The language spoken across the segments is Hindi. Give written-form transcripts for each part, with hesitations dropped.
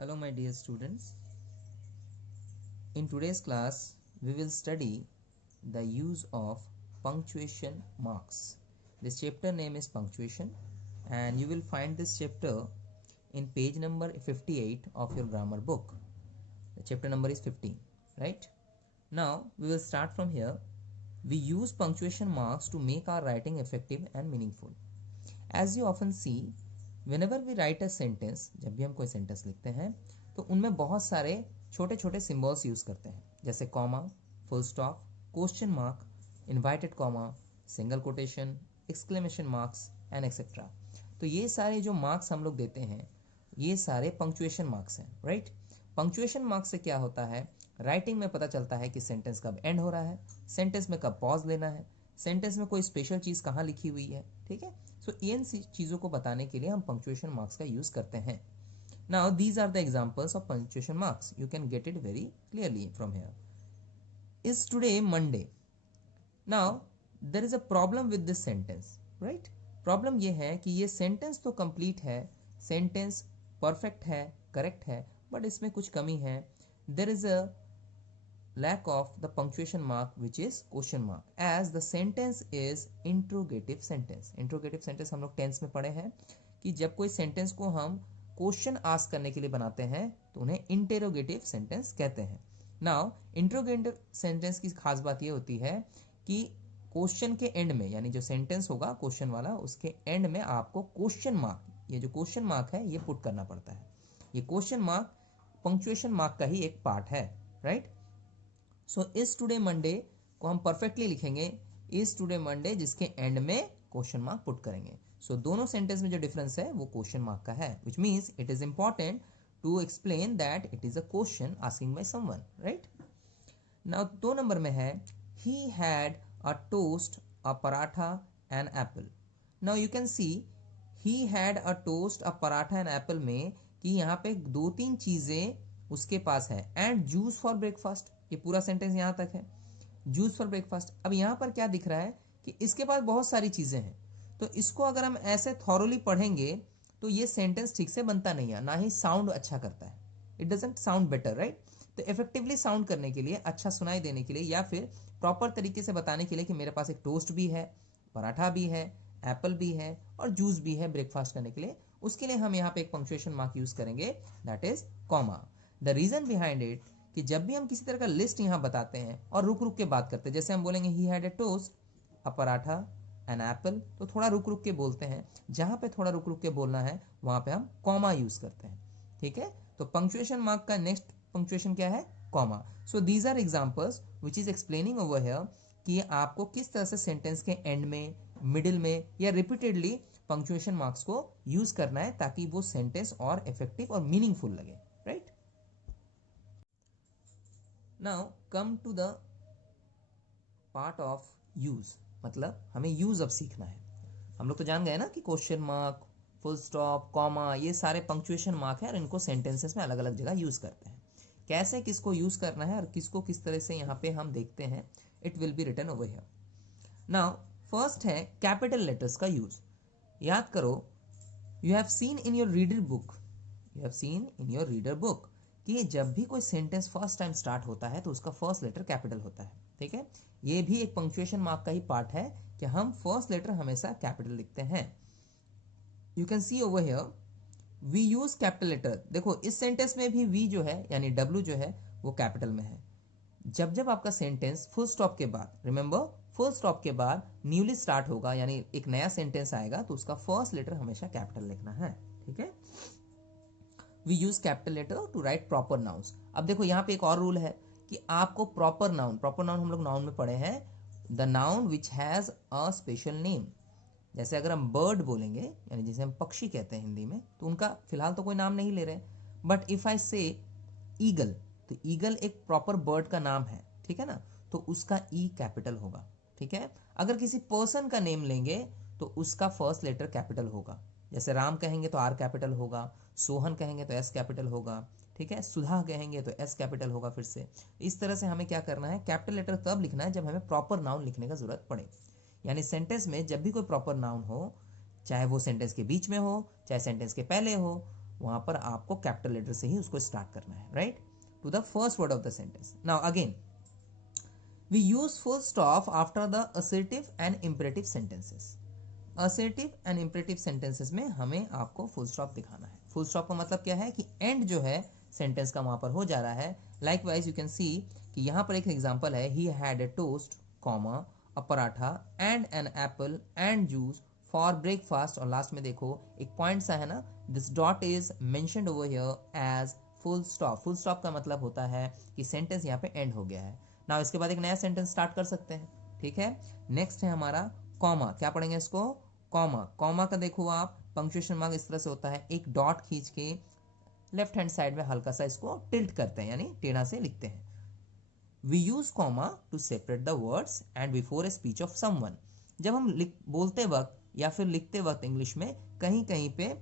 Hello my dear students. In today's class we will study the use of punctuation marks. This chapter name is punctuation and you will find this chapter in page number 58 of your grammar book. The chapter number is 15, right? Now we will start from here. We use punctuation marks to make our writing effective and meaningful. As you often see, whenever we write a sentence, जब भी हम कोई सेंटेंस लिखते हैं तो उनमें बहुत सारे छोटे छोटे सिम्बॉल्स यूज़ करते हैं, जैसे comma, full stop, question mark, invited comma, single quotation, exclamation marks and etcetera. तो ये सारे जो मार्क्स हम लोग देते हैं ये सारे पंक्चुएशन मार्क्स हैं, राइट? पंक्चुएशन मार्क्स से क्या होता है, राइटिंग में पता चलता है कि सेंटेंस कब एंड हो रहा है, सेंटेंस में कब पॉज लेना है, सेंटेंस में कोई स्पेशल चीज़ कहाँ लिखी हुई है, ठीक है? सो इन चीज़ों को बताने के लिए हम पंक्चुएशन मार्क्स का यूज़ करते हैं. Now these are the examples of punctuation marks. You can get it very clearly from here. Is today Monday? Now there is a problem with this sentence, right? Problem ये है कि ये sentence तो complete है, sentence perfect है, correct है, but इसमें कुछ कमी है. There is a lack of the punctuation mark which is question mark, as the sentence is interrogative sentence. Interrogative sentence हम लोग टेंस में पढ़े हैं कि जब कोई सेंटेंस को हम क्वेश्चन आस्क करने के लिए बनाते हैं तो उन्हें इंटेरोगेटिव सेंटेंस कहते हैं. नाउ इंटेरोगेटिव सेंटेंस की खास बात ये होती है कि क्वेश्चन के एंड में, यानी जो सेंटेंस होगा क्वेश्चन वाला, उसके एंड में आपको क्वेश्चन मार्क, ये जो क्वेश्चन मार्क है ये पुट करना पड़ता है. ये क्वेश्चन मार्क पंक्चुएशन मार्क का ही एक पार्ट है, right? So is today Monday को हम परफेक्टली लिखेंगे इज टुडे मंडे, जिसके एंड में क्वेश्चन मार्क पुट करेंगे. सो दोनों सेंटेंस में जो डिफरेंस है वो क्वेश्चन मार्क का है, which means it is important to explain that it is a question asking by someone, right? Now 2 number में है he had a toast, a paratha and apple. Now you can see he had a toast, a paratha and apple में कि यहाँ पे 2-3 चीजें उसके पास है, एंड जूस फॉर ब्रेकफास्ट. ये पूरा सेंटेंस यहाँ तक है, जूस फॉर ब्रेकफास्ट. अब यहाँ पर क्या दिख रहा है कि इसके पास बहुत सारी चीजें हैं, तो इसको अगर हम ऐसे थॉरोली पढ़ेंगे तो ये सेंटेंस ठीक से बनता नहीं है, ना ही साउंड अच्छा करता है. It doesn't sound better, right? तो इफेक्टिवली साउंड करने के लिए, अच्छा सुनाई देने के लिए, या फिर प्रॉपर तरीके से बताने के लिए कि मेरे पास एक टोस्ट भी है, पराठा भी है, एप्पल भी है और जूस भी है ब्रेकफास्ट करने के लिए, उसके लिए हम यहाँ पे एक पंक्चुएशन मार्क यूज करेंगे, that is comma. The reason behind it कि जब भी हम किसी तरह का लिस्ट यहाँ बताते हैं और रुक रुक के बात करते हैं, जैसे हम बोलेंगे he had a toast, a paratha an apple, तो थोड़ा रुक रुक के बोलते हैं. जहां पे थोड़ा रुक रुक के बोलना है वहां पे हम कॉमा यूज करते हैं, ठीक है? तो पंक्चुएशन मार्क का नेक्स्ट पंक्चुएशन क्या है? Comma. So these are examples which is explaining over here कि आपको किस तरह से सेंटेंस के एंड में, मिडिल में या रिपीटेडली पंक्चुएशन मार्क्स को यूज करना है ताकि वो सेंटेंस और इफेक्टिव और मीनिंगफुल लगे, right? Now come to the part of use, मतलब हमें यूज अब सीखना है. हम लोग तो जान गए ना कि question mark, full stop, comma, ये सारे पंक्चुएशन मार्क है और इनको सेंटेंसेस में अलग अलग जगह यूज करते हैं. कैसे किसको यूज करना है और किसको किस तरह से यहाँ पे हम देखते हैं, it will be written over here. Now first है कैपिटल लेटर्स का यूज. याद करो, you have seen in your reader book, you have seen in your reader book कि जब भी कोई सेंटेंस फर्स्ट टाइम स्टार्ट होता है तो उसका फर्स्ट लेटर कैपिटल होता है, ठीक है? ये भी एक पंक्चुएशन मार्क का ही पार्ट है कि हम फर्स्ट लेटर हमेशा कैपिटल लिखते हैं. You can see over here we use capital letter. देखो इस सेंटेंस में भी वी जो है यानी डब्ल्यू जो है वो कैपिटल में है. जब जब आपका सेंटेंस फुल स्टॉप के बाद, रिमेंबर फुल स्टॉप के बाद न्यूली स्टार्ट होगा यानी एक नया सेंटेंस आएगा तो उसका फर्स्ट लेटर हमेशा कैपिटल लिखना है, ठीक है? We use capital letter to write proper nouns. अब देखो यहाँ पे एक और रूल है कि आपको प्रॉपर नाउन हम लोग नाउन में पढ़े हैं, the noun which has a special name. जैसे अगर हम बर्ड बोलेंगे, यानी जिसे हम पक्षी कहते हैं हिंदी में, तो उनका फिलहाल तो कोई नाम नहीं ले रहे, बट इफ आई से ईगल, तो ईगल एक प्रॉपर बर्ड का नाम है, ठीक है ना? तो उसका ई कैपिटल होगा, ठीक है? अगर किसी पर्सन का नेम लेंगे तो उसका फर्स्ट लेटर कैपिटल होगा. जैसे राम कहेंगे तो आर कैपिटल होगा, सोहन कहेंगे तो एस कैपिटल होगा, ठीक है? सुधा कहेंगे तो एस कैपिटल होगा फिर से. इस तरह से हमें क्या करना है, कैपिटल लेटर तब लिखना है जब हमें प्रॉपर नाउन लिखने का जरूरत पड़े. यानी सेंटेंस में जब भी कोई प्रॉपर नाउन हो, चाहे वो सेंटेंस के बीच में हो, चाहे सेंटेंस के पहले हो, वहां पर आपको कैपिटल लेटर से ही उसको स्टार्ट करना है, right, to the first word of the sentence. Now again we use full stop after the assertive and imperative sentences. Assertive and imperative sentences में हमें आपको फुल स्टॉप दिखाना है. फुल स्टॉप का मतलब क्या है कि एंड जो है सेंटेंस का वहां पर हो जा रहा है. लाइकवाइज यू कैन सी कि यहाँ पर एक एग्जांपल है, he had a toast comma a paratha and an apple and juice for breakfast. और लास्ट में देखो एक पॉइंट सा है ना, this dot is mentioned over here as full stop. Full stop का मतलब होता है कि सेंटेंस यहाँ पे एंड हो गया है. ना इसके बाद एक नया सेंटेंस स्टार्ट कर सकते हैं. ठीक है, नेक्स्ट है हमारा कॉमा. क्या पढ़ेंगे इसको? कॉमा. कॉमा का देखो आप पंक्चुएशन मार्क इस तरह से होता है, एक डॉट खींच के लेफ्ट हैंड साइड में हल्का सा इसको टिल्ट करते हैं, यानी टेढ़ा से लिखते हैं. We use comma to separate the words and before a speech of someone. जब हम बोलते वक्त या फिर लिखते वक्त इंग्लिश में कहीं कहीं पे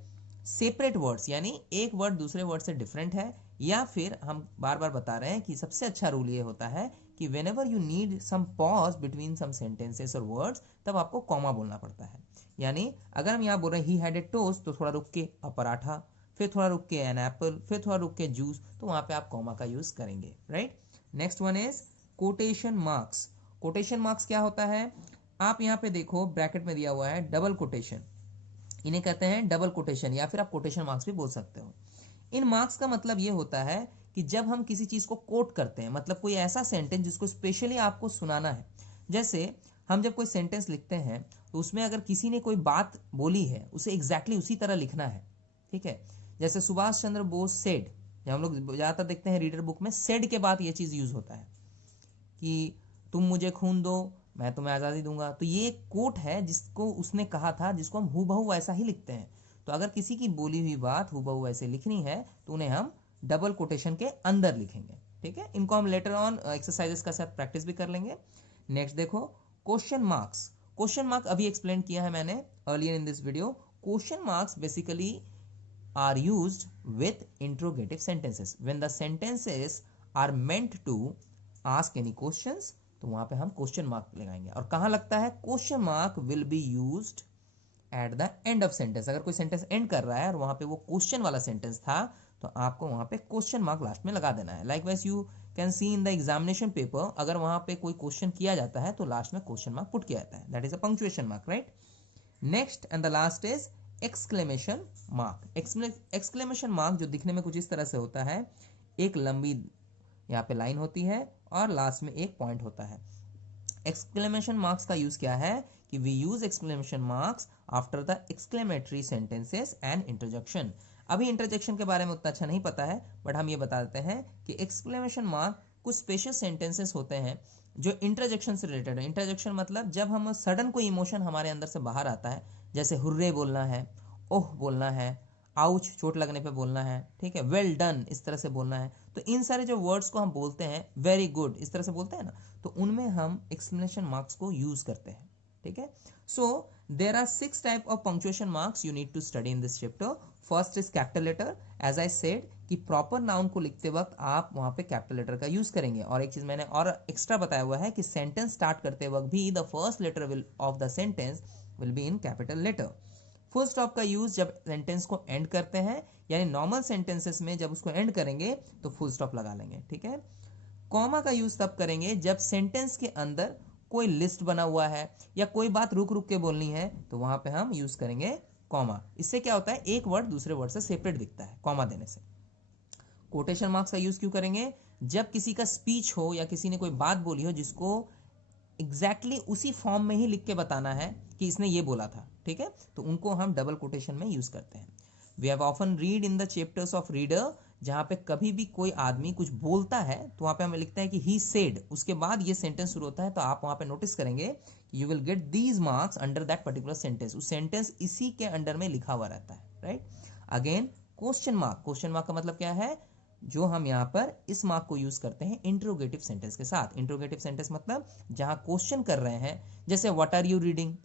सेपरेट वर्ड्स, यानी एक वर्ड दूसरे वर्ड से डिफरेंट है, या फिर हम बार बार बता रहे हैं कि सबसे अच्छा रूल ये होता है कि whenever you need some pause between some sentences or words, तब आपको कॉमा बोलना पड़ता है. यानी अगर हम यहाँ बोल रहे हैं he had a toast, तो थोड़ा रुक के अ पराठा, फिर थोड़ा रुक के an apple, फिर थोड़ा रुक के जूस, तो वहां पे आप कॉमा का यूज करेंगे, right. Next one is quotation marks. Quotation marks क्या होता है? आप यहाँ पे देखो ब्रैकेट में दिया हुआ है डबल कोटेशन, इन्हें कहते हैं डबल कोटेशन, या फिर आप कोटेशन मार्क्स भी बोल सकते हो. इन मार्क्स का मतलब ये होता है कि जब हम किसी चीज को कोट करते हैं, मतलब कोई ऐसा सेंटेंस जिसको स्पेशली आपको सुनाना है. जैसे हम जब कोई सेंटेंस लिखते हैं तो उसमें अगर किसी ने कोई बात बोली है उसे एग्जैक्टली उसी तरह लिखना है. ठीक है, जैसे सुभाष चंद्र बोस सेड, जब हम लोग ज्यादातर देखते हैं रीडर बुक में सेड के बाद ये चीज यूज होता है कि तुम मुझे खून दो मैं तुम्हें आजादी दूंगा. तो ये एक कोट है जिसको उसने कहा था, जिसको हम हूबहू वैसा ही लिखते हैं. तो अगर किसी की बोली हुई बात हूबहू वैसे लिखनी है तो उन्हें हम डबल कोटेशन के अंदर लिखेंगे. ठीक है, इनको हम लेटर ऑन एक्सरसाइजेस का साथ प्रैक्टिस भी कर लेंगे. नेक्स्ट देखो क्वेश्चन मार्क्स. क्वेश्चन मार्क अभी एक्सप्लेन किया है मैंने earlier in this video. Question marks basically are used with interrogative sentences. When the sentences are meant to ask any questions, तो वहां पे हम क्वेश्चन मार्क लगाएंगे. और कहां लगता है? Question mark will be used at the end of sentence. अगर कोई सेंटेंस एंड कर रहा है और वहां पे वो क्वेश्चन वाला सेंटेंस था तो आपको वहां पे क्वेश्चन मार्क लास्ट में लगा देना है. Likewise you can C in the examination paper, अगर वहां पे कोई क्वेश्चन किया जाता है तो लास्ट में क्वेश्चन मार्क पुट किया जाता है. That is a punctuation mark, right. Next and the last is exclamation mark. Exclamation mark जो दिखने में कुछ इस तरह से होता है, एक लंबी यहाँ पे लाइन होती है और लास्ट में एक पॉइंट होता है. एक्सक्लेमेशन मार्क्स का यूज क्या है कि we use exclamation marks after the exclamatory sentences and interjection. अभी इंटरजेक्शन के बारे में उतना अच्छा नहीं पता है, बट हम ये बता देते हैं कि एक्सक्लेमेशन मार्क कुछ स्पेशल सेंटेंसेस होते हैं जो इंटरजेक्शन से रिलेटेड है. इंटरजेक्शन मतलब जब हम सडन कोई इमोशन हमारे अंदर से बाहर आता है, जैसे हुर्रे बोलना है, ओह बोलना है, आउच चोट लगने पे बोलना है, ठीक है, वेल डन इस तरह से बोलना है. तो इन सारे जो वर्ड्स को हम बोलते हैं, वेरी गुड इस तरह से बोलते हैं ना, तो उनमें हम एक्सक्लेमेशन मार्क्स को यूज करते हैं. ठीक है, so there are 6 type of punctuation marks you need to study in this chapter. First is capital letter. As I said कि प्रॉपर नाउन को लिखते वक्त आप वहां पे कैपिटल लेटर का यूज करेंगे. और एक चीज मैंने और एक्स्ट्रा बताया हुआ है कि सेंटेंस स्टार्ट करते वक्त भी the first letter will of the sentence will be in capital letter. Full stop का यूज जब सेंटेंस को एंड करते हैं, यानी नॉर्मल सेंटेंसेस में जब उसको एंड करेंगे तो फुल स्टॉप लगा लेंगे. ठीक है, कॉमा का यूज तब करेंगे जब सेंटेंस के अंदर कोई लिस्ट बना हुआ है या कोई बात रुक रुक के बोलनी है, तो वहां पे हम यूज करेंगे कॉमा. इससे क्या होता है, एक वर्ड दूसरे वर्ड से सेपरेट दिखता है कॉमा देने से. कोटेशन मार्क्स का यूज क्यों करेंगे? जब किसी का स्पीच हो या किसी ने कोई बात बोली हो जिसको एग्जैक्टली उसी फॉर्म में ही लिख के बताना है कि इसने ये बोला था. ठीक है, तो उनको हम डबल कोटेशन में यूज करते हैं. We have often read in the chapters of reader, जहां पे कभी भी कोई आदमी कुछ बोलता है तो वहां पे हमें लिखता है कि ही सेड, उसके बाद ये सेंटेंस शुरू होता है, तो आप वहां पे नोटिस करेंगे you will get these marks under that particular sentence. उस सेंटेंस इसी के अंडर में लिखा हुआ रहता है, right. Again question mark. Question mark का मतलब क्या है? जो हम यहाँ पर इस मार्क को यूज करते हैं इंट्रोगेटिव सेंटेंस के साथ. इंट्रोगेटिव सेंटेंस मतलब जहां क्वेश्चन कर रहे हैं, जैसे व्हाट आर यू रीडिंग,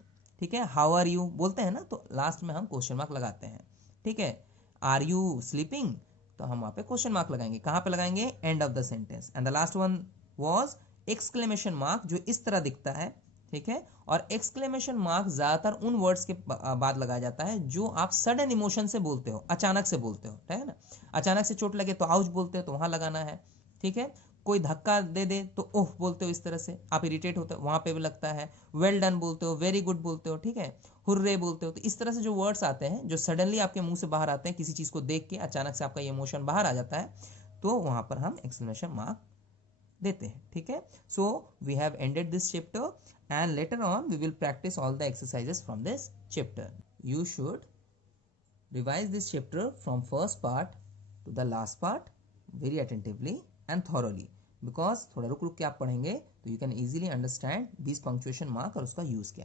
ठीक है, हाउ आर यू बोलते हैं ना, तो लास्ट में हम क्वेश्चन मार्क लगाते हैं. ठीक है, आर यू स्लीपिंग, तो हम वहां पे क्वेश्चन मार्क लगाएंगे. कहां पे लगाएंगे? End of the sentence. And the last one was exclamation mark, जो इस तरह दिखता है. ठीक है। और एक्सक्लेमेशन मार्क ज़्यादातर उन वर्ड्स के बाद लगाया जाता है जो आप सडन इमोशन से बोलते हो, अचानक से बोलते हो, ठीक है ना। अचानक से चोट लगे तो आउच बोलते हो, तो वहाँ लगाना है, ठीक है। कोई धक्का दे दे तो ओह बोलते हो, इस तरह से आप इरिटेट होते हो, वहाँ पे भी लगता है। वेल डन बोलते हो, वेरी गुड बोलते हो, ठीक है। हुर्रे बोलते हो। तो इस तरह से जो वर्ड्स आते हैं जो सडनली आपके मुंह से बाहर आते हैं, किसी चीज़ को देख के अचानक से आपका ये इमोशन बाहर आ जाता है, तो वहाँ पर हम एक्सक्लेमेशन मार्क देते हैं, ठीक है। So we have ended this chapter and later on we will practice all the exercises from this chapter. You should revise this chapter from first part to the last part very attentively and thoroughly, because थोड़ा रुक रुक के आप पढ़ेंगे तो you can easily understand these punctuation mark और उसका use क्या है।